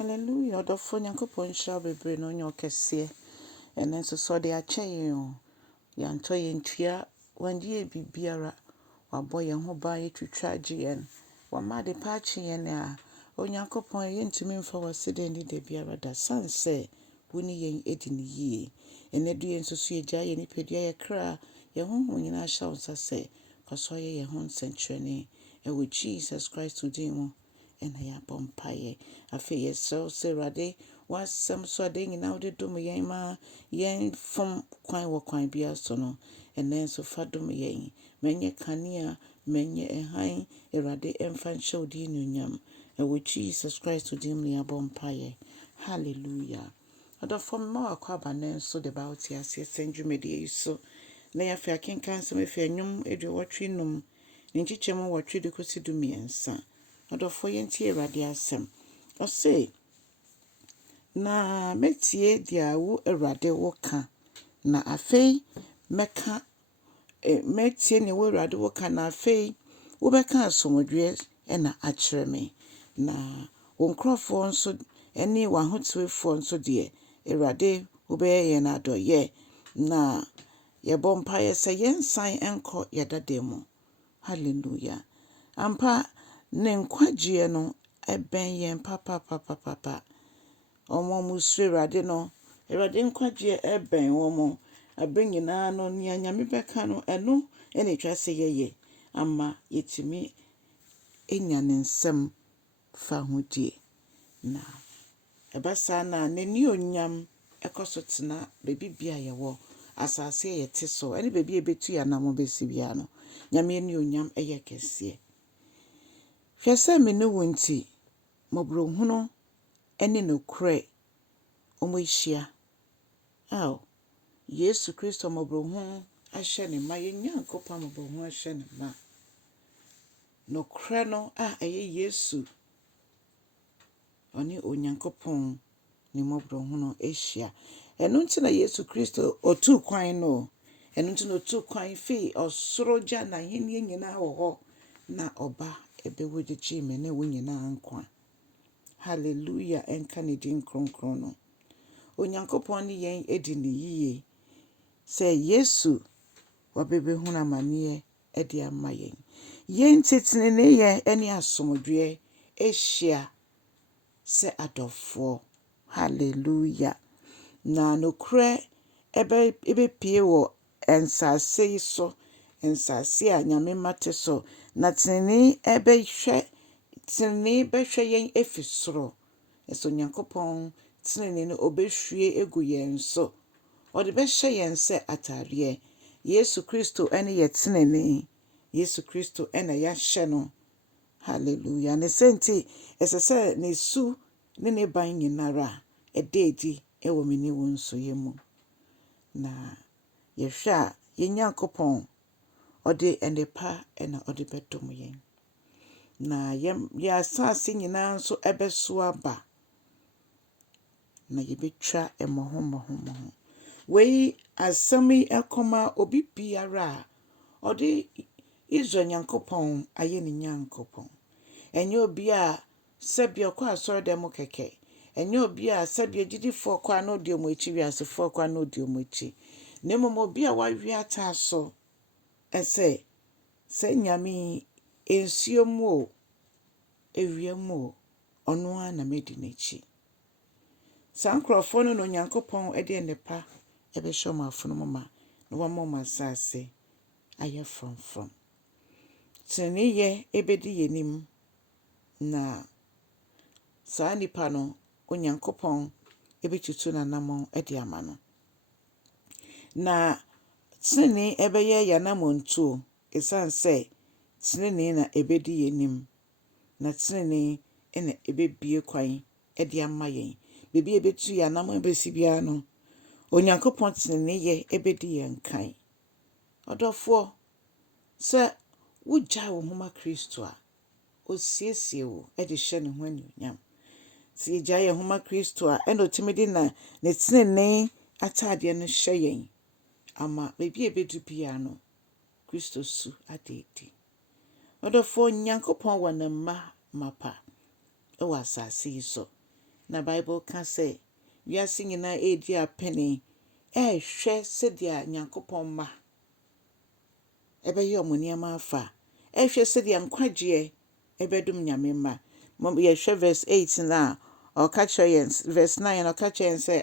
Hallelujah. Odofo nyankopon shall be brain on your kese. And then so they are chain. Yanto yentua when ye be biara. Wa boy and who buy it to tragedy and wa made patchy and o nyankopon yentimi for was sitting in the biara da san say wuni yen edin ye. And edu yen so sue jay any pedia ya cra ye home in our shouts say, cause ye home century and with Jesus Christ to demo. And I am bompaye. I feel so serade was some swadding in out the doom yama yen from quine beer sono, and then so far dum yen. Many cania, many a high, erade infant show dinunium, and with Jesus Christ to dim me a bompaye. Hallelujah. Other from more quabanen so the bout here, send you media so. Lay a fair king cancel if you're num, edu watchinum, ninchichemo what treat could see do me and son. Odofo yenti Awurade asem. Ose na metie dia wo Awurade wo ka na afei meka metie ne wo Awurade wo ka na afei wo beka asomdwe na akyere me na wo nkrofo nso ene wa hotwefo nso de Awurade wo be ye na adoye na ye bompa ye se yensan enko yedademu. Hallelujah. Ampa ne nkwagye no eben yen papa omo musre Awurade no Awurade nkwagye eben womo abenyina no nia nyame beka no eno ene twase yeye ama yetimi enya ne nsem fa hodie na ebasa na neni onyam ekoso tena bebi bia ye wo asase yete so ene bebi ebetu ya na mo besi bia no nyame ni onyam eye kese. Hwese me ne wonti Mmɔbrɔhuno ene Nokware omohyia. Aw Yesu Kristo Mmɔbrɔhuno ahye ne ma yenyankopa Mmɔbrɔhuno ahye ne ma. Nokware no eye Yesu oni onyankopon ne Mmɔbrɔhuno ahyia. Eno nti na Yesu Kristo otu kwan no. Eno nti na otu kwan fi osoro gya na henie nyina wo ho na oba ebewodiji me ne wo nyina nkwa. Hallelujah enka ne din kronkron no. Onyankopon ne yen edi ne yiye. Se Yesu wabebe huna manie edi ama yen. Yen tetene ne ye eni asomdwe ehia se adofo. Hallelujah. Na Nokware ebe pie wo ensase so ensase a nyame mate so na tene ebe hwe tene be hwe yen efisoro eso nyankopon tene no obehwie egu yen so ode be hye yen se atare Yesu Kristo ene ye tene Yesu Kristo ene ya hye no. Hallelujah. Ne senti esese ne su ne ban nyinara ededi ewo meni wonso yemu na yehwa yenyankopon ode enepa ena ode bedom yen na ya asase nyina nso ebeso aba na yebetwa emoho wei asemi ekoma obi biara ode Israel nyankopon aye ne nyankopon enye obi a sebia kwa asoro dem keke enye obi a sebia gidifo kwa na odi omochi wiasefo kwa na odi omochi nemo obi a wawe ata so ese se nyame ensuomu ewiemu ono a na medi nechi sankrofo no nyankopon ede enepa ebe shoma afuno mama no wamoma sase aye from tene ye ebedi yenim na saa nipa no onyankopon ebetutu na namo ede amano na tene ebeye yanamontuo esanse tene na ebedi yenim na tene ene ebebie kwan ede amayen bebi ebetu yanamo ebesibia no onyankopon tene ye ebedi yenkan odofo se wugya wo homa Kristo a osiesie wo ede hye ne ho anyonyam si gya ye homa Kristo a eno timidi na ne tene atade no hye yen ama bebi ebedu bia no Kristo su adedi odofo nyankopon wanamma mapa ewa asase so na Bible ka say wiase nyina edi apene hwɛ sɛdeɛ Nyankopɔn ma ɛbɛyɛ ɔmo nneɛma afa hwɛ sɛdeɛ nkwagyeɛ ɛbɛdom Nyame ma yɛhwɛ verse 8 na ɔka kyerɛ yɛn verse 9 na ɔka kyerɛ yɛn sɛ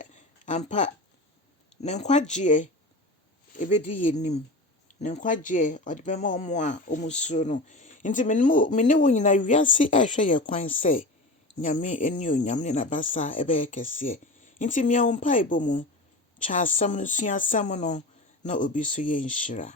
ampa ne nkwagyeɛ ɛbɛdi yɛnim ne nkwagyeɛ ɔde bɛma ɔmo a ɔmo suro no nti mene wo nyina wiase hwɛ yɛ kwan sɛ Nyame ani onyam ne nabasa ɛbɛyɛ kɛseɛ nti mia wo mpaebɔ mu twa asɛm no sua asɛm no na obi so yɛ nhyira